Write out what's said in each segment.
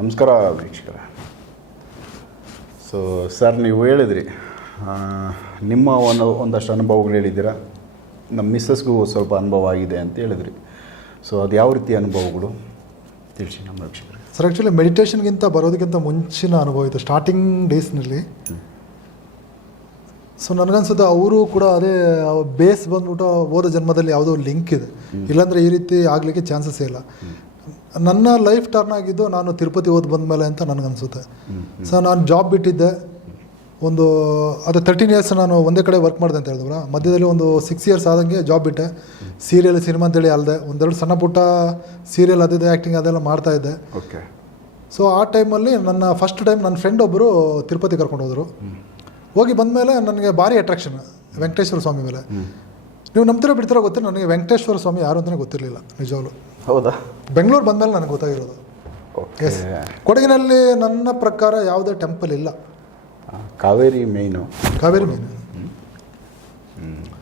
ನಮಸ್ಕಾರ ವೀಕ್ಷಕರ. So sir ನೀವು ಹೇಳಿದ್ರಿ ನಿಮ್ಮ ಒಂದು ಒಂದಷ್ಟು ಅನುಭವಗಳು ಹೇಳಿದ್ದೀರಾ? ನಮ್ಮ ಮಿಸ್ಸಸ್ಗೂ ಸ್ವಲ್ಪ ಅನುಭವ ಆಗಿದೆ ಅಂತ ಹೇಳಿದ್ರಿ. ಸೊ ಅದು ಯಾವ ರೀತಿ ಅನುಭವಗಳು? ತಿಳಿಸಿ ನಮ್ಮ ವೀಕ್ಷಕರಿಗೆ ಸರ್ ಆ್ಯಕ್ಚುಲಿ ಮೆಡಿಟೇಷನ್ಗಿಂತ ಬರೋದಕ್ಕಿಂತ ಮುಂಚಿನ ಅನುಭವ ಇತ್ತು ಸ್ಟಾರ್ಟಿಂಗ್ ಡೇಸ್ನಲ್ಲಿ ಸೊ ನನಗನ್ಸುತ್ತೆ ಅವರು ಕೂಡ ಅದೇ ಬೇಸ್ ಬಂದ್ಬಿಟ್ಟು ಹೋದ ಜನ್ಮದಲ್ಲಿ ಯಾವುದೋ ಲಿಂಕ್ ಇದೆ. ಇಲ್ಲಾಂದರೆ ಈ ರೀತಿ ಆಗಲಿಕ್ಕೆ ಚಾನ್ಸಸ್ ಇಲ್ಲ. ನನ್ನ ಲೈಫ್ ಟರ್ನ್ ಆಗಿದ್ದು ನಾನು ತಿರುಪತಿ ಓದಿ ಬಂದಮೇಲೆ ಅಂತ ನನಗನ್ಸುತ್ತೆ. ಸೊ ನಾನು ಜಾಬ್ ಬಿಟ್ಟಿದ್ದೆ. ಒಂದು ಅದು ತರ್ಟೀನ್ ಇಯರ್ಸ್ ನಾನು ಒಂದೇ ಕಡೆ ವರ್ಕ್ ಮಾಡಿದೆ ಅಂತ ಹೇಳಿದ್ವಲ್ಲ ಮಧ್ಯದಲ್ಲಿ ಒಂದು ಸಿಕ್ಸ್ ಇಯರ್ಸ್ ಆದಂಗೆ ಜಾಬ್ ಬಿಟ್ಟೆ. ಸೀರಿಯಲ್ ಸಿನಿಮಾ ಅಂತೇಳಿ ಅಲ್ಲದೆ ಒಂದೆರಡು ಸಣ್ಣ ಪುಟ್ಟ ಸೀರಿಯಲ್ ಅದಿದೆ ಆ್ಯಕ್ಟಿಂಗ್ ಅದೆಲ್ಲ ಮಾಡ್ತಾ ಇದ್ದೆ. ಓಕೆ ಸೊ ಆ ಟೈಮಲ್ಲಿ ನನ್ನ ಫಸ್ಟ್ ಟೈಮ್ ನನ್ನ ಫ್ರೆಂಡ್ ಒಬ್ಬರು ತಿರುಪತಿ ಕರ್ಕೊಂಡು ಹೋದರು. ಹೋಗಿ ಬಂದಮೇಲೆ ನನಗೆ ಭಾರಿ ಅಟ್ರಾಕ್ಷನ್ ವೆಂಕಟೇಶ್ವರ ಸ್ವಾಮಿ ಮೇಲೆ. ನೀವು ನಂಬ್ತಿರೋ ಬಿಡ್ತಿರೋ ಗೊತ್ತಿಲ್ಲ ನನಗೆ ವೆಂಕಟೇಶ್ವರ ಸ್ವಾಮಿ ಯಾರು ಅಂತಲೇ ಗೊತ್ತಿರಲಿಲ್ಲ ನಿಜವಾಗ್ಲು. ಹೌದಾ? ಬೆಂಗಳೂರು ಬಂದಮೇಲೆ ನನಗೆ ಗೊತ್ತಾಗಿರೋದು. ಓಕೆ ಎಸ್ ಕೊಡಗಿನಲ್ಲಿ ನನ್ನ ಪ್ರಕಾರ ಯಾವುದೇ ಟೆಂಪಲ್ ಇಲ್ಲ. ಕಾವೇರಿ ಮೇಯ್ನು ಕಾವೇರಿ ಮೀನು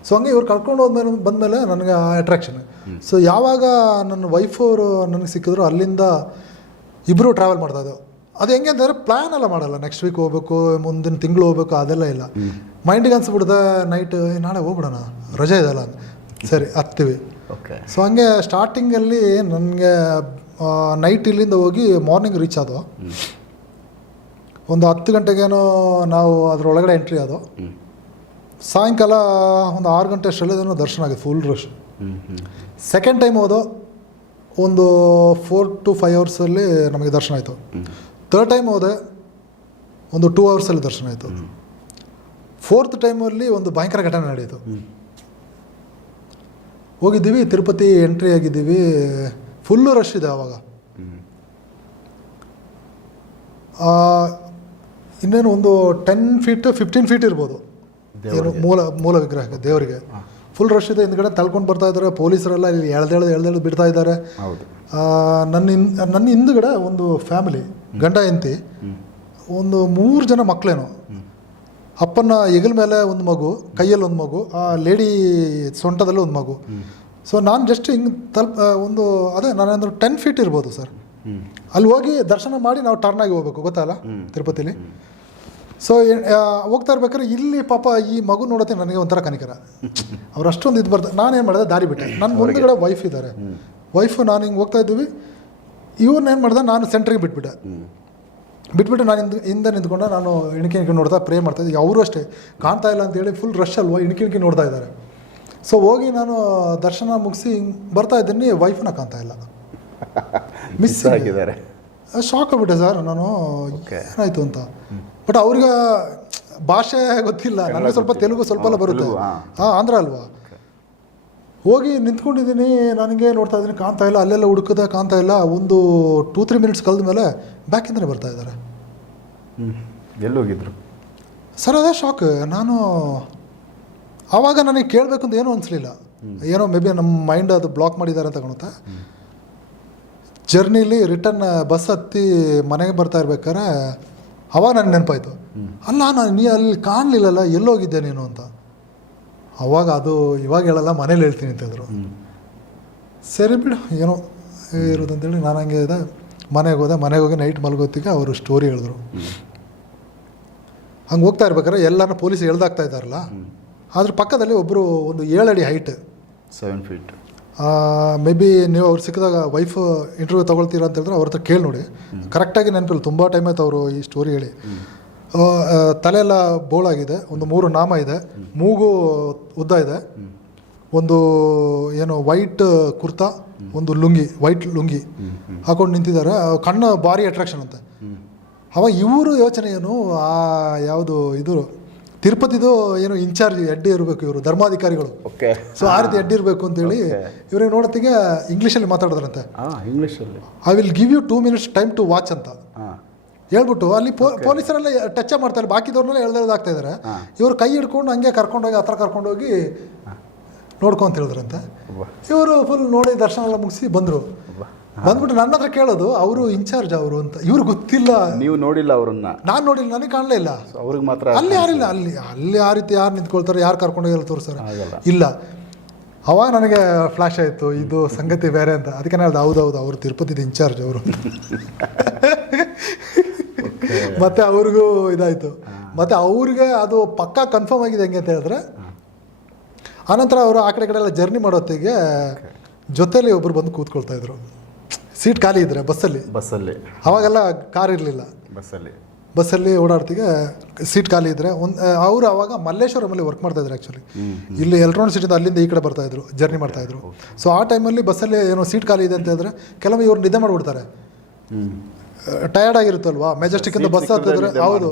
ಸೊ ಹಂಗೆ ಇವ್ರು ಕರ್ಕೊಂಡು ಹೋದ್ಮೇಲೆ ಬಂದಮೇಲೆ ನನಗೆ ಆ ಅಟ್ರಾಕ್ಷನ್ ಸೊ ಯಾವಾಗ ನನ್ನ ವೈಫ್ ಅವರು ನನಗೆ ಸಿಕ್ಕಿದ್ರು ಅಲ್ಲಿಂದ ಇಬ್ಬರು ಟ್ರಾವೆಲ್ ಮಾಡ್ತಾ ಇದ್ದೆವು. ಅದು ಹೆಂಗೆ ಅಂತಂದರೆ ಪ್ಲ್ಯಾನ್ ಎಲ್ಲ ಮಾಡಲ್ಲ. ನೆಕ್ಸ್ಟ್ ವೀಕ್ ಹೋಗ್ಬೇಕು ಮುಂದಿನ ತಿಂಗಳು ಹೋಗ್ಬೇಕು ಅದೆಲ್ಲ ಇಲ್ಲ. ಮೈಂಡಿಗೆ ಅನ್ಸ್ಬಿಡ್ದೆ ನೈಟ್ ನಾಳೆ ಹೋಗ್ಬಿಡೋಣ. ರಜೆ ಇದೆಲ್ಲ ಸರಿ ಹತ್ತೀವಿ. ಓಕೆ ಸೊ ಹಂಗೆ ಸ್ಟಾರ್ಟಿಂಗಲ್ಲಿ ನನಗೆ ನೈಟ್ ಇಲ್ಲಿಂದ ಹೋಗಿ ಮಾರ್ನಿಂಗ್ ರೀಚ್ ಆದವು. ಒಂದು ಹತ್ತು ಗಂಟೆಗೇನೋ ನಾವು ಅದರೊಳಗಡೆ ಎಂಟ್ರಿ ಆದವು. ಸಾಯಂಕಾಲ ಒಂದು ಆರು ಗಂಟೆ ಅಷ್ಟರಲ್ಲೇನೋ ದರ್ಶನ ಆಗಿದೆ ಫುಲ್ ರಶ್ ಸೆಕೆಂಡ್ ಟೈಮ್ ಹೋದೋ ಒಂದು ಫೋರ್ ಟು ಫೈವ್ ಅವರ್ಸಲ್ಲಿ ನಮಗೆ ದರ್ಶನ ಆಯಿತು. ಥರ್ಡ್ ಟೈಮ್ ಹೋದೆ ಒಂದು ಟೂ ಅವರ್ಸಲ್ಲಿ ದರ್ಶನ ಆಯಿತು. ಫೋರ್ತ್ ಟೈಮಲ್ಲಿ ಒಂದು ಭಯಂಕರ ಘಟನೆ ನಡೆಯಿತು ಹೋಗಿದ್ದೀವಿ ತಿರುಪತಿ ಎಂಟ್ರಿ ಆಗಿದ್ದೀವಿ. ಫುಲ್ಲು ರಶ್ ಇದೆ ಆವಾಗ. ಇನ್ನೇನು ಒಂದು ಟೆನ್ ಫೀಟ್ ಫಿಫ್ಟೀನ್ ಫೀಟ್ ಇರ್ಬೋದು. ಏನು ಮೂಲ ಮೂಲ ವಿಗ್ರಹಕ್ಕೆ ದೇವರಿಗೆ. ಫುಲ್ ರಶ್ ಇದೆ ಹಿಂದ್ಗಡೆ ತಳ್ಕೊಂಡು ಬರ್ತಾ ಇದ್ದಾರೆ ಪೊಲೀಸರೆಲ್ಲ ಇಲ್ಲಿ ಎಳ್ದೇಳು ಎಳ್ದೇಳು ಬಿಡ್ತಾ ಇದ್ದಾರೆ. ನನ್ನ ಹಿನ್ ನನ್ನ ಹಿಂದ್ಗಡೆ ಒಂದು ಫ್ಯಾಮಿಲಿ ಗಂಡ ಹೆಂಡತಿ. ಒಂದು ಮೂರು ಜನ ಮಕ್ಕಳೇನು ಅಪ್ಪನ ಹೆಗಲ ಮೇಲೆ ಒಂದು ಮಗು ಕೈಯಲ್ಲಿ ಒಂದು ಮಗು ಆ ಲೇಡಿ ಸೊಂಟದಲ್ಲಿ ಒಂದು ಮಗು. ಸೊ ನಾನು ಜಸ್ಟ್ ಹಿಂಗೆ ತಲ್ಪ ಒಂದು ಅದೇ ನಾನೊಂದು ಟೆನ್ ಫೀಟ್ ಇರ್ಬೋದು ಸರ್ ಅಲ್ಲಿ ಹೋಗಿ ದರ್ಶನ ಮಾಡಿ ನಾವು ಟರ್ನ್ ಆಗಿ ಹೋಗ್ಬೇಕು ಗೊತ್ತಲ್ಲ ತಿರುಪತಿಲಿ. ಸೊ ಹೋಗ್ತಾ ಇರ್ಬೇಕಾದ್ರೆ ಇಲ್ಲಿ ಪಾಪ ಈ ಮಗು ನೋಡತ್ತೆ ನನಗೆ ಒಂಥರ ಕನಿಕರ. ಅವ್ರು ಅಷ್ಟೊಂದು ಇದು ಬರ್ತಾರೆ ಏನು ಮಾಡಿದೆ ದಾರಿ ಬಿಟ್ಟೆ. ನನ್ನ ಮುಂದುಗಡೆ ವೈಫ್ ಇದ್ದಾರೆ ವೈಫು ನಾನು ಹಿಂಗೆ ಹೋಗ್ತಾ ಇದ್ದೀವಿ. ಇವ್ರನ್ನ ಏನು ಮಾಡಿದೆ ನಾನು ಸೆಂಟ್ರಿಗೆ ಬಿಟ್ಬಿಟ್ಟೆ. ಬಿಟ್ಬಿಟ್ಟು ನಾನು ಹಿಂದೆ ಹಿಂದೆ ನಿಂತ್ಕೊಂಡು ನಾನು ಇಣಕಿ ಇಣಕಿ ನೋಡ್ತಾ ಪ್ರೇ ಮಾಡ್ತಾ ಇದ್ದೆ. ಅವರು ಅಷ್ಟೇ. ಕಾಣ್ತಾ ಇಲ್ಲ ಅಂತೇಳಿ ಫುಲ್ ರಶ್ ಅಲ್ವಾ ಇಣಕಿ ಇಣಕಿ ನೋಡ್ತಾ ಇದ್ದಾರೆ. ಸೊ ಹೋಗಿ ನಾನು ದರ್ಶನ ಮುಗಿಸಿ ಹಿಂಗೆ ಬರ್ತಾ ಇದ್ದೀನಿ ವೈಫ್ನ ಕಾಣ್ತಾ ಇಲ್ಲ. ಮಿಸ್ ಆಗಿದ್ದಾರೆ. ಶಾಕ್ ಆಗ್ಬಿಟ್ಟೆ ಸರ್ ನಾನು ಏನಾಯಿತು ಅಂತ. ಬಟ್ ಅವ್ರಿಗೆ ಭಾಷೆ ಗೊತ್ತಿಲ್ಲ. ನನಗೆ ಸ್ವಲ್ಪ ತೆಲುಗು ಸ್ವಲ್ಪ ಎಲ್ಲ ಬರುತ್ತೆ. ಹಾಂ. ಆಂಧ್ರ ಅಲ್ವಾ? ಹೋಗಿ ನಿಂತ್ಕೊಂಡಿದ್ದೀನಿ ನನಗೆ ನೋಡ್ತಾ ಇದ್ದೀನಿ ಕಾಣ್ತಾ ಇಲ್ಲ ಅಲ್ಲೆಲ್ಲ ಹುಡುಕದೆ ಕಾಣ್ತಾ ಇಲ್ಲ. ಒಂದು ಟೂ ತ್ರೀ ಮಿನಿಟ್ಸ್ ಕಲ್ದ ಮೇಲೆ ಬ್ಯಾಕಿಂದನೇ ಬರ್ತಾ ಇದ್ದಾರೆ. ಹ್ಞೂ ಎಲ್ಲಿ ಹೋಗಿದ್ರು? ಸರ್ ಅದೇ ಶಾಕ್ ನಾನು ಆವಾಗ ನನಗೆ ಕೇಳಬೇಕು ಅಂತ ಏನೂ ಅನಿಸ್ಲಿಲ್ಲ. ಏನೋ ಮೇ ಬಿ ನಮ್ಮ ಮೈಂಡ್ ಅದು ಬ್ಲಾಕ್ ಮಾಡಿದ್ದಾರೆ ಅಂತ ಕಾಣುತ್ತೆ. ಜರ್ನಿಲಿ ರಿಟರ್ನ್ ಬಸ್ ಹತ್ತಿ ಮನೆಗೆ ಬರ್ತಾ ಇರ್ಬೇಕಾದ್ರೆ ಅವಾಗ ನನಗೆ ನೆನಪಾಯ್ತು. ಅಲ್ಲ ನಾನು ನೀ ಅಲ್ಲಿ ಕಾಣಲಿಲ್ಲಲ್ಲ ಎಲ್ಲೋಗಿದ್ದೆ ನೀನು ಅಂತ. ಅವಾಗ ಅದು ಇವಾಗ ಹೇಳಲ್ಲ ಮನೇಲಿ ಹೇಳ್ತೀನಿ ಅಂತಂದರು ಹೇಳಿದ್ರು. ಸರಿ ಬಿಡು ಏನೋ ಇರೋದಂತೇಳಿ ನಾನು ಹಂಗೆ ಇದೆ ಮನೆಗೆ ಹೋದೆ ಮನೆಗೆ ಹೋಗಿ ನೈಟ್ ಮಲಗೋತ್ತಿಗೆ ಅವರು ಸ್ಟೋರಿ ಹೇಳಿದ್ರು. ಹಂಗೆ ಹೋಗ್ತಾ ಇರ್ಬೇಕಾದ್ರೆ ಎಲ್ಲಾನು ಪೊಲೀಸ್ ಎಳ್ದಾಗ್ತಾ ಇದ್ದಾರಲ್ಲ ಅದ್ರ ಪಕ್ಕದಲ್ಲಿ ಒಬ್ಬರು ಒಂದು ಏಳಡಿ height seven feet maybe ನೀವು ಅವ್ರು ಸಿಕ್ಕಿದಾಗ ವೈಫ್ ಇಂಟರ್ವ್ಯೂ ತೊಗೊಳ್ತೀರಾ ಅಂತ ಹೇಳಿದ್ರೆ ಅವ್ರ ಹತ್ರ ಕೇಳಿ ನೋಡಿ. ಕರೆಕ್ಟಾಗಿ ನೆನಪಿಲ್ಲ ತುಂಬ ಟೈಮ್ ಆಯ್ತು ಅವರು ಈ ಸ್ಟೋರಿ ಹೇಳಿ. ತಲೆ ಎಲ್ಲ ಬೋಳಾಗಿದೆ. ಒಂದು ಮೂರು ನಾಮ ಇದೆ. ಮೂಗು ಉದ್ದ ಇದೆ. ಒಂದು ಏನು ವೈಟ್ ಕುರ್ತಾ ಒಂದು ಲುಂಗಿ ವೈಟ್ ಲುಂಗಿ ಹಾಕೊಂಡು ನಿಂತಿದ್ದಾರೆ. ಕಣ್ಣು ಭಾರಿ ಅಟ್ರಾಕ್ಷನ್ ಅಂತೆ. ಅವ ಇವರು ಯೋಚನೆ ಏನು? ಆ ಯಾವುದು ಇದು ತಿರುಪತಿದು ಏನು ಇನ್ಚಾರ್ಜ್ ಎಡ್ಡಿ ಇರಬೇಕು ಇವರು ಧರ್ಮಾಧಿಕಾರಿಗಳು. ಓಕೆ ಸೊ ಆ ರೀತಿ ಎಡ್ಡಿ ಇರಬೇಕು ಅಂತೇಳಿ ಇವ್ರಿಗೆ ನೋಡೋತ್ತಿಗೆ ಇಂಗ್ಲೀಷಲ್ಲಿ ಮಾತಾಡಿದ್ರಂತೆ. ಇಂಗ್ಲೀಷಲ್ಲಿ I will give you two minutes time to watch ಅಂತ. ಹೇಳ್ಬಿಟ್ಟು ಅಲ್ಲಿ ಪೊಲೀಸರೆಲ್ಲ ಟಚ್ ಮಾಡ್ತಾರೆ. ಬಾಕಿದವ್ರನ್ನೆಲ್ಲ ಎಳ್ದೆಳ್ದಾಗ್ತಾ ಇದಾರೆ. ಇವರು ಕೈ ಹಿಡ್ಕೊಂಡು ಹಂಗೆ ಕರ್ಕೊಂಡೋಗಿ ಹತ್ರ ಕರ್ಕೊಂಡೋಗಿ ನೋಡ್ಕೊಂತ ಹೇಳಿದ್ರಂತೆ ಇವರು ಫುಲ್ ನೋಡಿ ದರ್ಶನ ಎಲ್ಲ ಮುಗಿಸಿ ಬಂದರು. ಬಂದ್ಬಿಟ್ಟು ನನ್ನ ಹತ್ರ ಕೇಳೋದು ಅವರು ಇನ್ಚಾರ್ಜ್ ಅವರು ಅಂತ. ಇವ್ರು ಗೊತ್ತಿಲ್ಲ. ನೀವು ನೋಡಿಲ್ಲ ಅವರನ್ನ? ನಾನು ನೋಡಿಲ್ಲ ನನಗೆ ಕಾಣಲೇ ಇಲ್ಲ. ಅವ್ರಿಗೆ ಮಾತ್ರ ಅಲ್ಲಿ ಯಾರಿಲ್ಲ ಅಲ್ಲಿ ಅಲ್ಲಿ ಆ ರೀತಿ ಯಾರು ನಿಂತ್ಕೊಳ್ತಾರೆ ಯಾರು ಕರ್ಕೊಂಡೋಗಿ ತೋರಿಸ್ತಾರೆ. ಇಲ್ಲ. ಅವಾಗ ನನಗೆ ಫ್ಲಾಶ್ ಆಯಿತು ಇದು ಸಂಗತಿ ಬೇರೆ ಅಂತ. ಅದಕ್ಕೆ ನಾನು ಹೌದೌದು ಹೌದು ಹೌದು ಅವರು ತಿರುಪತಿದ ಇನ್ಚಾರ್ಜ್ ಅವರು. ಮತ್ತೆ ಅವ್ರಿಗೂ ಇದಾಯಿತು. ಮತ್ತೆ ಅವ್ರಿಗೆ ಅದು ಪಕ್ಕಾ ಕನ್ಫರ್ಮ್ ಆಗಿದೆ ಹೆಂಗೆ ಅಂತ ಹೇಳಿದ್ರೆ ಆನಂತರ ಅವರು ಆ ಕಡೆ ಕಡೆ ಎಲ್ಲ ಜರ್ನಿ ಮಾಡೋತ್ತಿಗೆ ಜೊತೆಲಿ ಒಬ್ರು ಬಂದು ಕೂತ್ಕೊಳ್ತಾ ಇದ್ರು. ಸೀಟ್ ಖಾಲಿ ಇದ್ರೆ ಬಸ್ಸಲ್ಲಿ. ಬಸ್ಸಲ್ಲಿ. ಅವಾಗೆಲ್ಲ ಕಾರ್ ಇರಲಿಲ್ಲ. ಬಸ್ಸಲ್ಲಿ. ಬಸ್ಸಲ್ಲಿ ಓಡಾಡ್ತಿಗೆ ಸೀಟ್ ಖಾಲಿ ಇದ್ರೆ ಒಂದು ಅವರು ಅವಾಗ ಮಲ್ಲೇಶ್ವರಮಲ್ಲಿ ವರ್ಕ್ ಮಾಡ್ತಾ ಇದ್ರು ಆ್ಯಕ್ಚುಲಿ ಇಲ್ಲಿ ಎಲೆಕ್ಟ್ರಾನಿಕ್ ಸಿಟಿಯಿಂದ ಅಲ್ಲಿಂದ ಈ ಕಡೆ ಬರ್ತಾ ಇದ್ರು ಜರ್ನಿ ಮಾಡ್ತಾ ಇದ್ರು. ಸೊ ಆ ಟೈಮಲ್ಲಿ ಬಸ್ಸಲ್ಲಿ ಏನೋ ಸೀಟ್ ಖಾಲಿ ಇದೆ ಅಂತ ಹೇಳಿದ್ರೆ ಕೆಲವೊಮ್ಮೆ ಇವ್ರು ನಿದ್ದೆ ಮಾಡಿಬಿಡ್ತಾರೆ. ಟಯರ್ಡ್ ಆಗಿರುತ್ತಲ್ವಾ? ಮೆಜೆಸ್ಟಿಕ್ ಇಂದ Seat ಬಸ್ ಹತ್ತಿದ್ರೆ ಹೌದು.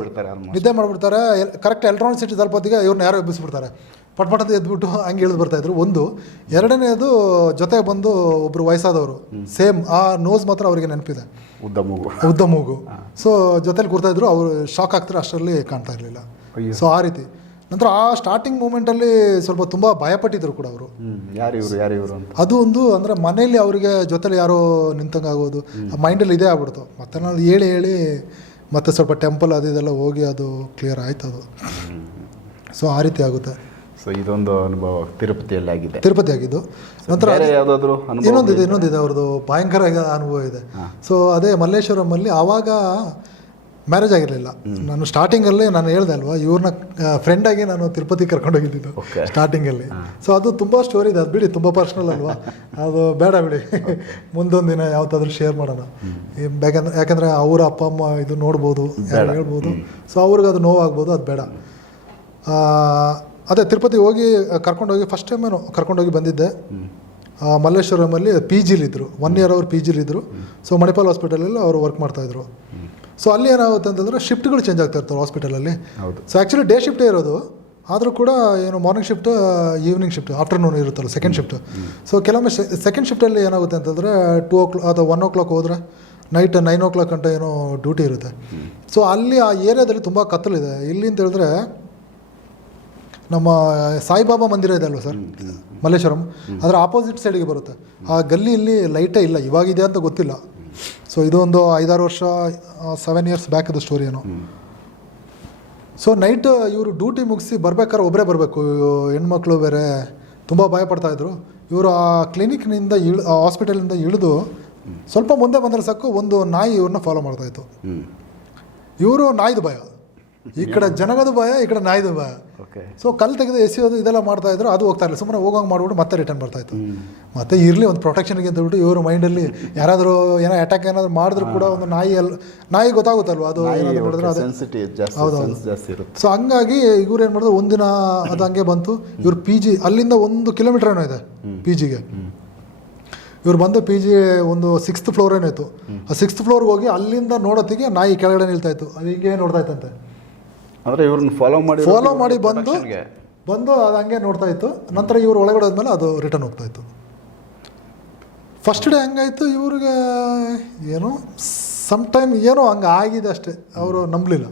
ನಿದ್ದೆ ಮಾಡಿಬಿಡ್ತಾರೆ. ಕರೆಕ್ಟ್ ಎಲೆಕ್ಟ್ರಾನಿಕ್ ಸಿಟಿ ತಲುಪೋದಿಗೆ ಇವ್ರನ್ನ ಯಾರೋ ಎಬ್ಬಿಸ್ಬಿಡ್ತಾರೆ. ಪಟ್ ಪಟ್ ಅಂತ ಎದ್ಬಿಟ್ಟು ಹಂಗೆ ಇಳಿದು ಬರ್ತಾ ಇದ್ರು. ಒಂದು ಎರಡನೇದು ಜೊತೆಗೆ ಬಂದು ಒಬ್ರು ವಯಸ್ಸಾದವರು. ಸೇಮ್ ಆ ನೋಸ್ ಮಾತ್ರ ಅವರಿಗೆ ನೆನಪಿದೆ. ಉದ್ದ ಮೂಗು. ಉದ್ದ ಮೂಗು. ಸೊ ಜೊತೆಲಿ ಕೂರ್ತಾ ಇದ್ರು ಅವರು ಶಾಕ್ ಆಗ್ತಾರೆ ಅಷ್ಟರಲ್ಲಿ ಕಾಣ್ತಾ ಇರಲಿಲ್ಲ. ಸೊ ಆ ರೀತಿ. ನಂತರ ಆ ಸ್ಟಾರ್ಟಿಂಗ್ ಮೂಮೆಂಟಲ್ಲಿ ಸ್ವಲ್ಪ ತುಂಬ ಭಯಪಟ್ಟಿದ್ರು ಕೂಡ ಅವರು. ಯಾರು ಇವರು ಯಾರು ಇವರು ಅಂತ. ಅದು ಒಂದು ಅಂದರೆ ಮನೆಯಲ್ಲಿ ಅವರಿಗೆ ಜೊತೆಲಿ ಯಾರೋ ನಿಂತಂಗೆ ಆಗೋದು ಮೈಂಡಲ್ಲಿ ಇದೇ ಆಗ್ಬಿಡ್ತು. ಮತ್ತೆ ನಾನು ಹೇಳಿ ಹೇಳಿ ಮತ್ತೆ ಸ್ವಲ್ಪ ಟೆಂಪಲ್ ಅದು ಇದೆಲ್ಲ ಹೋಗಿ ಅದು ಕ್ಲಿಯರ್ ಆಯ್ತು ಅದು. ಸೊ ಆ ರೀತಿ ಆಗುತ್ತೆ. ಸೊ ಇದೊಂದು ಅನುಭವ ತಿರುಪತಿಯಲ್ಲಿ ಆಗಿದೆ. ತಿರುಪತಿ ಆಗಿದ್ದು. ನಂತರ ಯಾವುದಾದ್ರು ಇನ್ನೊಂದಿದೆ ಇನ್ನೊಂದಿದೆ ಅವ್ರದ್ದು ಭಯಂಕರ ಅನುಭವ ಇದೆ. ಸೊ ಅದೇ ಮಲ್ಲೇಶ್ವರಂ ಅಲ್ಲಿ ಆವಾಗ ಮ್ಯಾರೇಜ್ ಆಗಿರಲಿಲ್ಲ. ನಾನು ಸ್ಟಾರ್ಟಿಂಗಲ್ಲಿ ನಾನು ಹೇಳ್ದೆ ಅಲ್ವಾ ಇವ್ರನ್ನ ಫ್ರೆಂಡಾಗಿ ನಾನು ತಿರುಪತಿ ಕರ್ಕೊಂಡೋಗಿದ್ದು. ಸ್ಟಾರ್ಟಿಂಗಲ್ಲಿ ಸೊ ಅದು ತುಂಬ ಸ್ಟೋರಿ ಇದೆ ಅದು ಬಿಡಿ ತುಂಬ ಪರ್ಸ್ನಲ್ ಅಲ್ವಾ? ಅದು ಬೇಡ ಬಿಡಿ. ಮುಂದೊಂದು ದಿನ ಯಾವತ್ತಾದ್ರೂ ಶೇರ್ ಮಾಡೋಣ. ಯಾಕಂದ್ರೆ ಬೇಕಂದ್ರೆ ಯಾಕಂದರೆ ಅವರ ಅಪ್ಪ ಅಮ್ಮ ಇದು ನೋಡ್ಬೋದು ಯಾರು ಹೇಳ್ಬೋದು. ಸೊ ಅವ್ರಿಗೆ ಅದು ನೋವಾಗ್ಬೋದು ಅದು ಬೇಡ. ಅದೇ ತಿರುಪತಿ ಹೋಗಿ ಕರ್ಕೊಂಡೋಗಿ ಫಸ್ಟ್ ಟೈಮ್ ಏನೋ ಕರ್ಕೊಂಡೋಗಿ ಬಂದಿದ್ದೆ. ಮಲ್ಲೇಶ್ವರಂ ಮಲ್ಲೇಶ್ವರಮಲ್ಲಿ ಪಿ ಜಿಲಿದ್ದರು ಒನ್ ಇಯರ್ ಅವ್ರು ಪಿ ಜಿಲಿದ್ದರು ಸೊ ಮಣಿಪಾಲ್ ಹಾಸ್ಪಿಟಲಲ್ಲಿ ಅವರು ವರ್ಕ್ ಮಾಡ್ತಾಯಿದ್ರು ಸೊ ಅಲ್ಲಿ ಏನಾಗುತ್ತೆ ಅಂತಂದರೆ ಶಿಫ್ಟ್ಗಳು ಚೇಂಜ್ ಆಗ್ತಾ ಇರ್ತಾರೆ ಹಾಸ್ಪಿಟಲಲ್ಲಿ ಹೌದು. ಸೊ ಆ್ಯಕ್ಚುಲಿ ಡೇ ಶಿಫ್ಟೇ ಇರೋದು. ಆದರೂ ಕೂಡ ಏನು morning shift evening shift afternoon ಇರುತ್ತಲ್ಲ ಸೆಕೆಂಡ್ ಶಿಫ್ಟ್ ಸೊ ಕೆಲವೊಮ್ಮೆ ಸೆಕೆಂಡ್ ಶಿಫ್ಟಲ್ಲಿ ಏನಾಗುತ್ತೆ ಅಂತಂದರೆ ಟೂ ಓ ಕ್ಲಾಕ್ ಅಥವಾ ಒನ್ ಓ ಕ್ಲಾಕ್ ಹೋದರೆ ನೈಟ್ ನೈನ್ ಓ ಕ್ಲಾಕ್ ಅಂತ ಏನೋ ಡ್ಯೂಟಿ ಇರುತ್ತೆ. ಸೊ ಅಲ್ಲಿ ಆ ಏರಿಯಾದಲ್ಲಿ ತುಂಬ ಕತ್ತಲಿದೆ. ಇಲ್ಲಿ ಅಂತ ಹೇಳಿದ್ರೆ ನಮ್ಮ ಸಾಯಿಬಾಬಾ ಮಂದಿರ ಇದೆ ಅಲ್ವಾ ಸರ್? ಮಲ್ಲೇಶ್ವರಂ. ಅದರ ಆಪೋಸಿಟ್ ಸೈಡಿಗೆ ಬರುತ್ತೆ. ಆ ಗಲ್ಲಿಯಲ್ಲಿ ಲೈಟೇ ಇಲ್ಲ ಇವಾಗಿದೆ ಅಂತ ಗೊತ್ತಿಲ್ಲ. ಸೊ ಇದೊಂದು ಐದಾರು ವರ್ಷ ಸೆವೆನ್ ಇಯರ್ಸ್ ಬ್ಯಾಕದ ಸ್ಟೋರಿ ಏನೋ. ಸೊ ನೈಟ್ ಇವರು ಡ್ಯೂಟಿ ಮುಗಿಸಿ ಬರ್ಬೇಕಾದ್ರೆ ಒಬ್ಬರೇ ಬರಬೇಕು. ಹೆಣ್ಮಕ್ಳು ಬೇರೆ ತುಂಬ ಭಯಪಡ್ತಾಯಿದ್ರು ಇವರು ಆ ಕ್ಲಿನಿಕ್ನಿಂದ ಇಳ್ ಹಾಸ್ಪಿಟಲಿಂದ ಇಳಿದು ಸ್ವಲ್ಪ ಮುಂದೆ ಬಂದರೆ ಸಾಕು ಒಂದು ನಾಯಿ ಇವ್ರನ್ನ ಫಾಲೋ ಮಾಡ್ತಾಯಿತ್ತು ಇವರು ನಾಯಿದು ಭಯ. ಈ ಕಡೆ ಜನಗದು ಭಯ ಈ ಕಡೆ ನಾಯ್ದು ಭಯ. ಓಕೆ ಸೊ ಕಲ್ಲು ತೆಗೆದು ಎಸೆಯೋದು ಇದೆಲ್ಲ ಮಾಡ್ತಾ ಇದ್ರು ಅದು ಹೋಗ್ತಾ ಇಲ್ಲ ಸುಮ್ಮನೆ ಹೋಗೋಂಗೆ ಮಾಡ್ಬಿಟ್ಟು ಮತ್ತೆ ರಿಟರ್ನ್ ಬರ್ತಾ ಇತ್ತು. ಮತ್ತೆ ಇರಲಿ ಒಂದು ಪ್ರೊಟೆಕ್ಷನ್ಗೆ ಅಂತ ಹೇಳ್ಬಿಟ್ಟು ಇವರು ಮೈಂಡಲ್ಲಿ ಯಾರಾದರೂ ಏನೋ ಅಟ್ಯಾಕ್ ಏನಾದರೂ ಮಾಡಿದ್ರು ಕೂಡ ಒಂದು ನಾಯಿ ಅಲ್ಲಿ ನಾಯಿ ಗೊತ್ತಾಗುತ್ತಲ್ವ? ಅದು ಏನಾದರೂ ಮಾಡಿದ್ರೆ ಅದು ಇರುತ್ತೆ. ಸೊ ಹಂಗಾಗಿ ಇವ್ರು ಏನು ಮಾಡಿದ್ರು ಒಂದಿನ ಅದು ಹಂಗೆ ಬಂತು. ಇವ್ರು ಪಿ ಜಿ ಅಲ್ಲಿಂದ ಒಂದು ಕಿಲೋಮೀಟರ್ ಏನೋ ಇದೆ ಪಿ ಜಿಗೆ ಇವ್ರು ಬಂದು ಪಿ ಜಿ ಒಂದು ಸಿಕ್ಸ್ತ್ ಫ್ಲೋರ್ ಏನೋ ಇತ್ತು. ಆ ಸಿಕ್ಸ್ತ್ ಫ್ಲೋರ್ಗೆ ಹೋಗಿ ಅಲ್ಲಿಂದ ನೋಡೋತ್ತಿಗೆ ನಾಯಿ ಕೆಳಗಡೆ ನಿಲ್ತಾ ಇತ್ತು. ಅದು ಹೀಗೆ ನೋಡ್ತಾ ಇತ್ತಂತೆ. ಅಂದರೆ ಇವ್ರನ್ನ ಫಾಲೋ ಮಾಡಿ ಫಾಲೋ ಮಾಡಿ ಬಂದು ಬಂದು ಅದು ಹಂಗೆ ನೋಡ್ತಾ ಇತ್ತು. ನಂತರ ಇವ್ರು ಒಳಗಡೆ ಹೋದ್ಮೇಲೆ ಅದು ರಿಟರ್ನ್ ಹೋಗ್ತಾ ಇತ್ತು. ಫಸ್ಟ್ ಡೇ ಹಂಗಾಯ್ತು ಇವ್ರಿಗೆ ಏನೋ ಸಮ್ ಟೈಮ್ ಏನೋ ಹಂಗೆ ಆಗಿದೆ ಅಷ್ಟೇ. ಅವರು ನಂಬಲಿಲ್ಲ.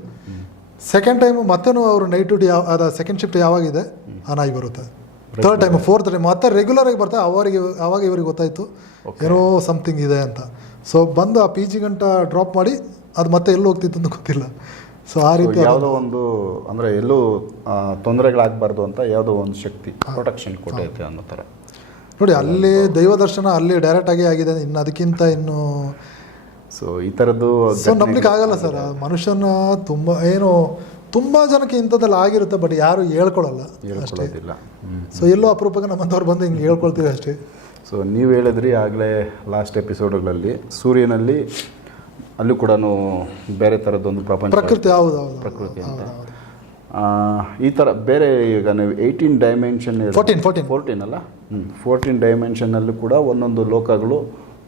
ಸೆಕೆಂಡ್ ಟೈಮ್ ಮತ್ತೇನು ಅವರು ನೈಟ್ ಡ್ಯೂಟಿ ಯಾವ ಅದ ಸೆಕೆಂಡ್ ಶಿಫ್ಟ್ ಯಾವಾಗಿದೆ ನಾಯಿ ಬರುತ್ತೆ. ಥರ್ಡ್ ಟೈಮ್ ಫೋರ್ತ್ ಟೈಮ್ ಮತ್ತೆ ರೆಗ್ಯುಲರ್ ಆಗಿ ಬರ್ತಾರೆ ಅವರಿಗೆ ಅವಾಗ ಇವ್ರಿಗೆ ಗೊತ್ತಾಯಿತು. ಏನೋ ಸಮಥಿಂಗ್ ಇದೆ ಅಂತ. ಸೊ ಬಂದು ಆ ಪಿ ಜಿ ಗಂಟ ಡ್ರಾಪ್ ಮಾಡಿ ಅದು ಮತ್ತೆ ಎಲ್ಲಿ ಹೋಗ್ತಿತ್ತು ಅಂತ ಗೊತ್ತಿಲ್ಲ. ಸೊ ಆ ರೀತಿ ಯಾವುದೋ ಒಂದು ಅಂದರೆ ಎಲ್ಲೂ ತೊಂದರೆಗಳಾಗಬಾರ್ದು ಅಂತ ಯಾವುದೋ ಒಂದು ಶಕ್ತಿ ಪ್ರೊಟೆಕ್ಷನ್ ಕೊಟ್ಟೈತೆ ಅನ್ನೋ ಥರ. ನೋಡಿ ಅಲ್ಲಿ ದೈವ ದರ್ಶನ ಅಲ್ಲಿ ಡೈರೆಕ್ಟ್ ಆಗಿ ಆಗಿದೆ ಇನ್ನು ಅದಕ್ಕಿಂತ ಇನ್ನು ಸೊ ಈ ಥರದ್ದು ಸೊ ನಂಬಲಿಕ್ಕೆ ಆಗಲ್ಲ ಸರ್ ಮನುಷ್ಯನ ತುಂಬ ಏನು ತುಂಬ ಜನಕ್ಕೆ ಇಂಥದ್ದೆಲ್ಲ ಆಗಿರುತ್ತೆ ಬಟ್ ಯಾರು ಹೇಳ್ಕೊಳಲ್ಲ ಅಷ್ಟೇ. ಸೊ ಎಲ್ಲೋ ಅಪರೂಪಕ್ಕೆ ನಮ್ಮಂಥವ್ರು ಬಂದು ಹಿಂಗೆ ಹೇಳ್ಕೊಳ್ತೀವಿ ಅಷ್ಟೇ. ಸೊ ನೀವು ಹೇಳಿದ್ರಿ ಆಗಲೇ ಲಾಸ್ಟ್ ಎಪಿಸೋಡ್ಗಳಲ್ಲಿ ಸೂರ್ಯನಲ್ಲಿ ಅಲ್ಲೂ ಕೂಡ ಬೇರೆ ಥರದ್ದೊಂದು ಪ್ರಪಂಚ. ಪ್ರಕೃತಿ ಹೌದು ಹೌದು ಪ್ರಕೃತಿ ಅಂತ. ಈ ಥರ ಬೇರೆ ಈಗ ನೀವು eighteen dimension fourteen fourteen fourteen ಅಲ್ಲ? ಹ್ಞೂ ಫೋರ್ಟೀನ್ ಡೈಮೆನ್ಷನ್ನಲ್ಲೂ ಕೂಡ ಒಂದೊಂದು ಲೋಕಗಳು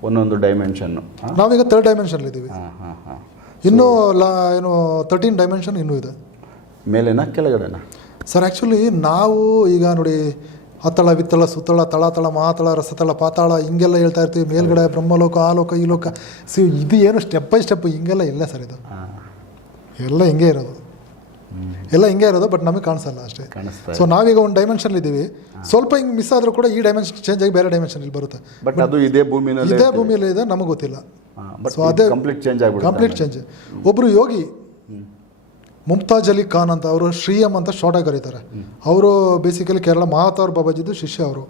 ಒಂದೊಂದು ಡೈಮೆನ್ಷನ್ನು ನಾವೀಗ ತರ್ಡ್ ಡೈಮೆನ್ಷನ್ ಇದ್ದೀವಿ. ಹಾಂ ಹಾಂ ಹಾಂ. ಇನ್ನೂ ಲಾ ಏನು ತರ್ಟೀನ್ ಡೈಮೆನ್ಷನ್ ಇನ್ನೂ ಇದೆ. ಮೇಲೆನಾ ಕೆಳಗಡೆನಾ? ಸರ್ ಆ್ಯಕ್ಚುಲಿ ನಾವು ಈಗ ನೋಡಿ ಅತ್ತಳ ವಿತ್ತಳ ಸುತ್ತಳ ತಳ ತಳ ಮಾತಳ ರಸತಳ ಪಾತಾಳ ಹಿಂಗೆಲ್ಲ ಹೇಳ್ತಾ ಇರ್ತೀವಿ. ಮೇಲ್ಗಡೆ ಬ್ರಹ್ಮಲೋಕ ಆ ಲೋಕ ಈ ಲೋಕ ಸಿ ಇದು ಏನು ಸ್ಟೆಪ್ ಬೈ ಸ್ಟೆಪ್ ಹಿಂಗೆಲ್ಲ ಇಲ್ಲ ಸರ್ ಇದು. ಎಲ್ಲ ಹಿಂಗೆ ಇರೋದು. ಎಲ್ಲ ಹಿಂಗೆ ಇರೋದು ಬಟ್ ನಮಗೆ ಕಾಣಿಸಲ್ಲ ಅಷ್ಟೇ. ಸೊ ನಾವೀಗ ಒಂದು ಡೈಮೆನ್ಷನ್ ಇದ್ದೀವಿ. ಸ್ವಲ್ಪ ಹಿಂಗೆ ಮಿಸ್ ಆದರೂ ಕೂಡ ಈ ಡೈಮೆನ್ಷನ್ ಚೇಂಜ್ ಆಗಿ ಬೇರೆ ಡೈಮೆನ್ಷನ್ ಇಲ್ಲಿ ಬರುತ್ತೆ. ಬಟ್ ಅದು ಇದೇ ಭೂಮಿನಲ್ಲಿ ಇದೇ ಭೂಮಿಯಲ್ಲಿ ಇದೆ ನಮಗೆ ಗೊತ್ತಿಲ್ಲ. ಸೊ ಅದೇ ಕಂಪ್ಲೀಟ್ ಚೇಂಜ್ ಕಂಪ್ಲೀಟ್ ಚೇಂಜ್ ಒಬ್ಬರು ಯೋಗಿ ಮುಮ್ತಾಜ್ ಅಲಿ ಖಾನ್ ಅಂತ ಅವರು ಶ್ರೀಯಂ ಅಂತ ಶಾರ್ಟಾಗಿ ಕರೀತಾರೆ. ಅವರು ಬೇಸಿಕಲಿ ಕೇರಳ ಮಹಾತಾರ್ ಬಾಬಾಜಿದ್ದು ಶಿಷ್ಯ ಅವರು.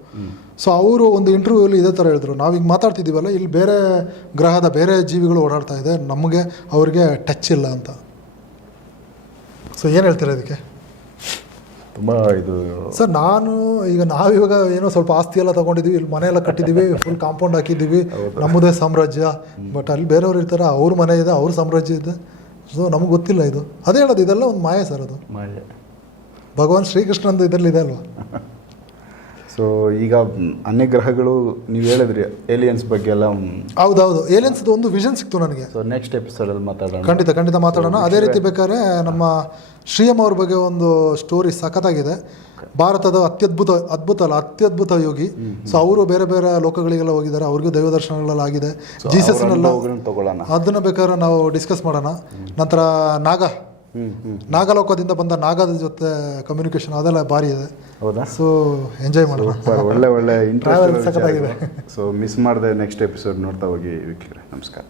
ಸೊ ಅವರು ಒಂದು ಇಂಟರ್ವ್ಯೂಲಿ ಇದೇ ಥರ ಹೇಳಿದ್ರು. ನಾವು ಈಗ ಮಾತಾಡ್ತಿದ್ದೀವಲ್ಲ ಇಲ್ಲಿ ಬೇರೆ ಗ್ರಹದ ಬೇರೆ ಜೀವಿಗಳು ಓಡಾಡ್ತಾ ಇದೆ ನಮಗೆ ಅವ್ರಿಗೆ ಟಚ್ ಇಲ್ಲ ಅಂತ. ಸೊ ಏನು ಹೇಳ್ತೀರಾ ಇದಕ್ಕೆ? ತುಂಬ ಇದು ಸರ್ ನಾನು ಈಗ ನಾವಿವಾಗ ಏನೋ ಸ್ವಲ್ಪ ಆಸ್ತಿ ಎಲ್ಲ ತಗೊಂಡಿದ್ದೀವಿ ಇಲ್ಲಿ ಮನೆ ಎಲ್ಲ ಕಟ್ಟಿದ್ದೀವಿ ಫುಲ್ ಕಾಂಪೌಂಡ್ ಹಾಕಿದ್ದೀವಿ ನಮ್ಮದೇ ಸಾಮ್ರಾಜ್ಯ. ಬಟ್ ಅಲ್ಲಿ ಬೇರೆಯವ್ರು ಇರ್ತಾರೆ ಅವ್ರ ಮನೆ ಇದೆ ಅವ್ರ ಸಾಮ್ರಾಜ್ಯ ಇದೆ. ಸೊ ನಮಗೆ ಗೊತ್ತಿಲ್ಲ ಇದು. ಅದೇ ಹೇಳೋದು ಇದೆಲ್ಲ ಒಂದು ಮಾಯೆ ಸರ್ ಅದು. ಮಾಯೆ. ಭಗವಾನ್ ಶ್ರೀಕೃಷ್ಣಂದು ಇದರಲ್ಲಿ ಇದೆ ಅಲ್ವಾ? ಸೊ ಈಗ ಅನೇಕ ಗ್ರಹಗಳು ನೀವು ಹೇಳಿದ್ರಿ ಏಲಿಯನ್ಸ್ ಬಗ್ಗೆ ಎಲ್ಲ ಹೌದೌದು. ಏಲಿಯನ್ಸ್ದು ಒಂದು ವಿಷನ್ ಸಿಕ್ತು ನನಗೆ. ಸೊ ನೆಕ್ಸ್ಟ್ ಎಪಿಸೋಡಲ್ಲಿ ಮಾತಾಡೋಣ. ಖಂಡಿತ ಖಂಡಿತ ಮಾತಾಡೋಣ. ಅದೇ ರೀತಿ ಬೇಕಾದ್ರೆ ನಮ್ಮ ಶ್ರೀಯಂ ಅವ್ರ ಬಗ್ಗೆ ಒಂದು ಸ್ಟೋರಿ ಸಖತ್ತಾಗಿದೆ. ಭಾರತದ ಅತ್ಯದ್ಭುತ ಅದ್ಭುತ ಅಲ್ಲ ಅತ್ಯದ್ಭುತ ಯೋಗಿ. ಸೊ ಅವರು ಬೇರೆ ಬೇರೆ ಲೋಕಗಳಿಗೆಲ್ಲ ಹೋಗಿದ್ದಾರೆ. ಅವ್ರಿಗೂ ದೈವ ದರ್ಶನಗಳೆಲ್ಲ ಆಗಿದೆ ಜೀಸಸ್ನೆಲ್ಲ ಅದನ್ನ ಬೇಕಾದ್ರೆ ನಾವು ಡಿಸ್ಕಸ್ ಮಾಡೋಣ. ನಂತರ ನಾಗ. ನಾಗಲೋಕದಿಂದ ಬಂದ ನಾಗದ ಜೊತೆ ಕಮ್ಯುನಿಕೇಶನ್ ಅದೆಲ್ಲ ಭಾರಿ ಇದೆ. ಹೌದಾ? ಸೊ ಎಂಜಾಯ್ ಮಾಡೋಣ. ಒಳ್ಳೆ ಒಳ್ಳೆ ಇಂಟ್ರೆಸ್ಟ್. ಸೊ ಮಿಸ್ ಮಾಡದೆ ನೆಕ್ಸ್ಟ್ ಎಪಿಸೋಡ್ ನೋಡ್ತಾ ಹೋಗಿ ವೀಕ್ಷಕರೇ ನಮಸ್ಕಾರ.